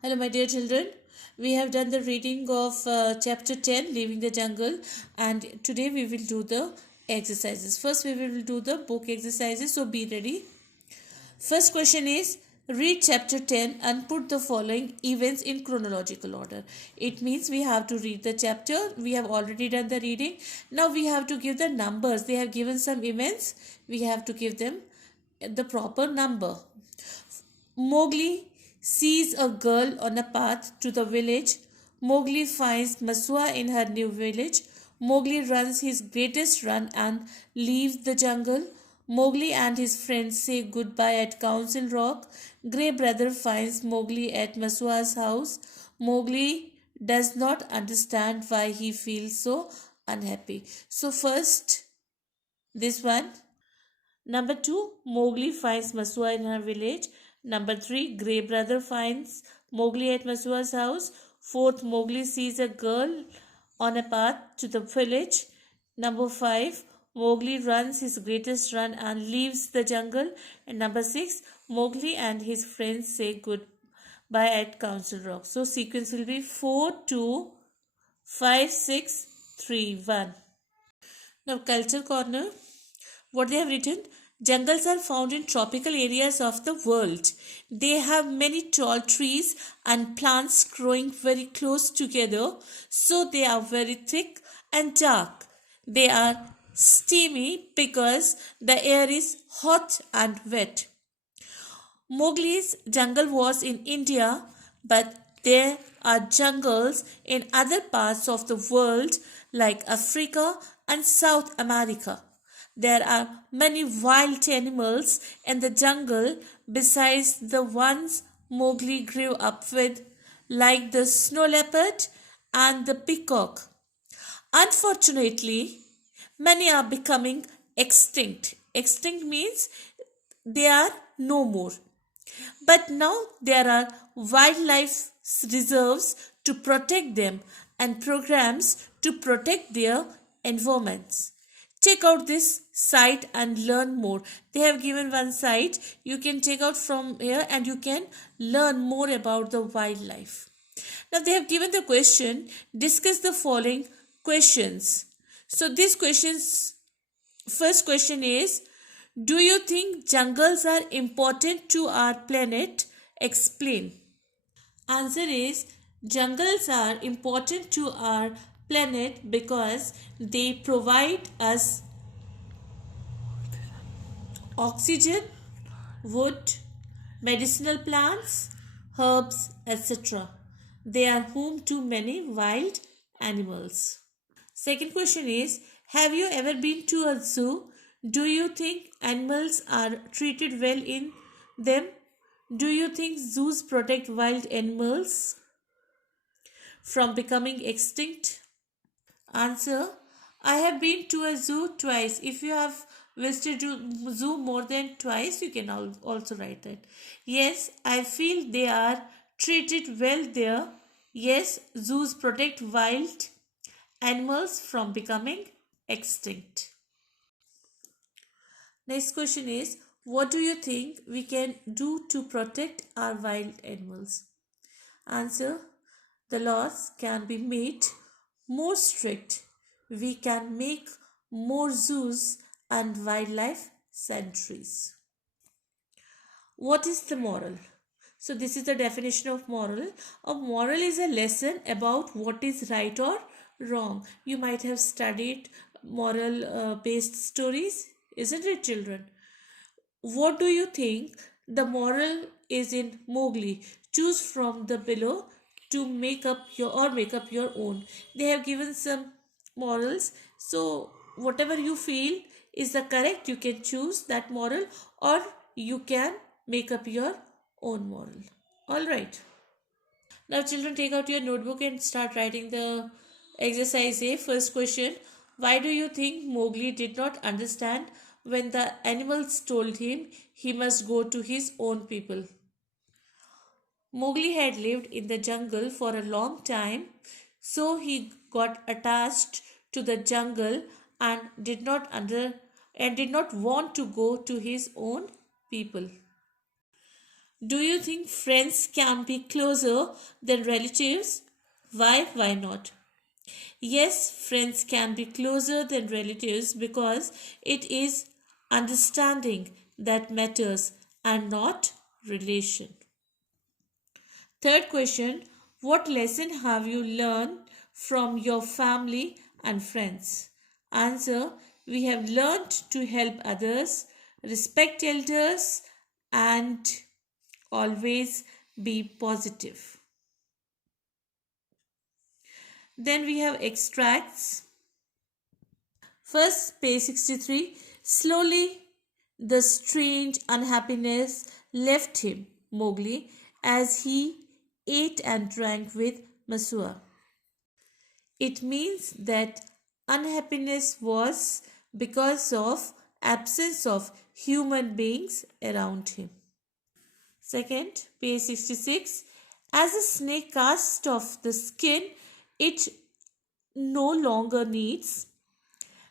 Hello, my dear children. We have done the reading of chapter 10, Leaving the Jungle, and today we will do the exercises. First, we will do the book exercises, so be ready. First question is read chapter 10 and put the following events in chronological order. It means we have to read the chapter. We have already done the reading. Now we have to give the numbers. They have given some events. We have to give them the proper number. Mowgli sees a girl on a path to the village. Mowgli finds Masua in her new village. Mowgli runs his greatest run and leaves the jungle. Mowgli and his friends say goodbye at Council Rock. Grey Brother finds Mowgli at Masua's house. Mowgli does not understand why he feels so unhappy. So, first, this one. Number 2, Mowgli finds Masua in her village. Number 3, Grey Brother finds Mowgli at Masua's house. Fourth, Mowgli sees a girl on a path to the village. Number 5, Mowgli runs his greatest run and leaves the jungle. And number 6, Mowgli and his friends say goodbye at Council Rock. So sequence will be 4, 2, 5, 6, 3, 1. Now culture corner. What they have written: jungles are found in tropical areas of the world. They have many tall trees and plants growing very close together, so they are very thick and dark. They are steamy because the air is hot and wet. Mowgli's jungle was in India, but there are jungles in other parts of the world like Africa and South America. There are many wild animals in the jungle besides the ones Mowgli grew up with, like the snow leopard and the peacock. Unfortunately, many are becoming extinct. Extinct means they are no more. But now there are wildlife reserves to protect them and programs to protect their environments. Check out this site and learn more. They have given one site you can check out from here and you can learn more about the wildlife. Now they have given the question, discuss the following questions. So these questions, first question is, do you think jungles are important to our planet? Explain. Answer is, jungles are important to our planet because they provide us oxygen, wood, medicinal plants, herbs, etc. They are home to many wild animals. Second question is, have you ever been to a zoo? Do you think animals are treated well in them? Do you think zoos protect wild animals from becoming extinct? Answer, I have been to a zoo twice. If you have visited a zoo more than twice, you can also write that. Yes, I feel they are treated well there. Yes, zoos protect wild animals from becoming extinct. Next question is, what do you think we can do to protect our wild animals? Answer, the laws can be made more strict. We can make more zoos and wildlife sanctuaries. What is the moral? So this is the definition of moral. A moral is a lesson about what is right or wrong. You might have studied moral based stories, isn't it, children? What do you think the moral is in Mowgli? Choose from the below to make up your own. They have given some morals. So whatever you feel is the correct, you can choose that moral or you can make up your own moral. All right. Now, children, take out your notebook and start writing the exercise A. First question: why do you think Mowgli did not understand when the animals told him he must go to his own people? Mowgli had lived in the jungle for a long time, so he got attached to the jungle and did not want to go to his own people. Do you think friends can be closer than relatives? Why? Why not? Yes, friends can be closer than relatives because it is understanding that matters and not relation. Third question: what lesson have you learned from your family and friends? Answer: we have learned to help others, respect elders, and always be positive. Then we have extracts. First, page 63. Slowly, the strange unhappiness left him, Mowgli, as he ate and drank with Masua. It means that unhappiness was because of absence of human beings around him. Second, page 66. As a snake casts off the skin it no longer needs,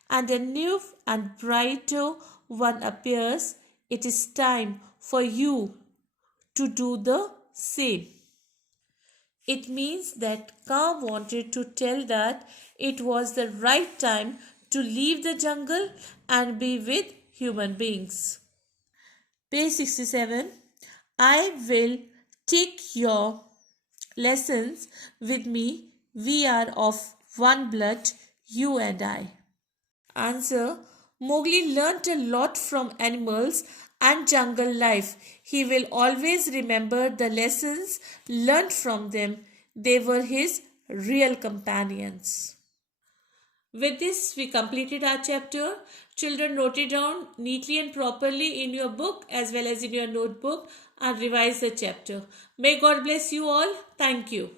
and a new and brighter one appears, it is time for you to do the same. It means that Kaa wanted to tell that it was the right time to leave the jungle and be with human beings. Page 67. I will take your lessons with me. We are of one blood, you and I. Answer: Mowgli learnt a lot from animals and jungle life. He will always remember the lessons learnt from them. They were his real companions. With this, we completed our chapter. Children, note it down neatly and properly in your book as well as in your notebook and revise the chapter. May God bless you all. Thank you.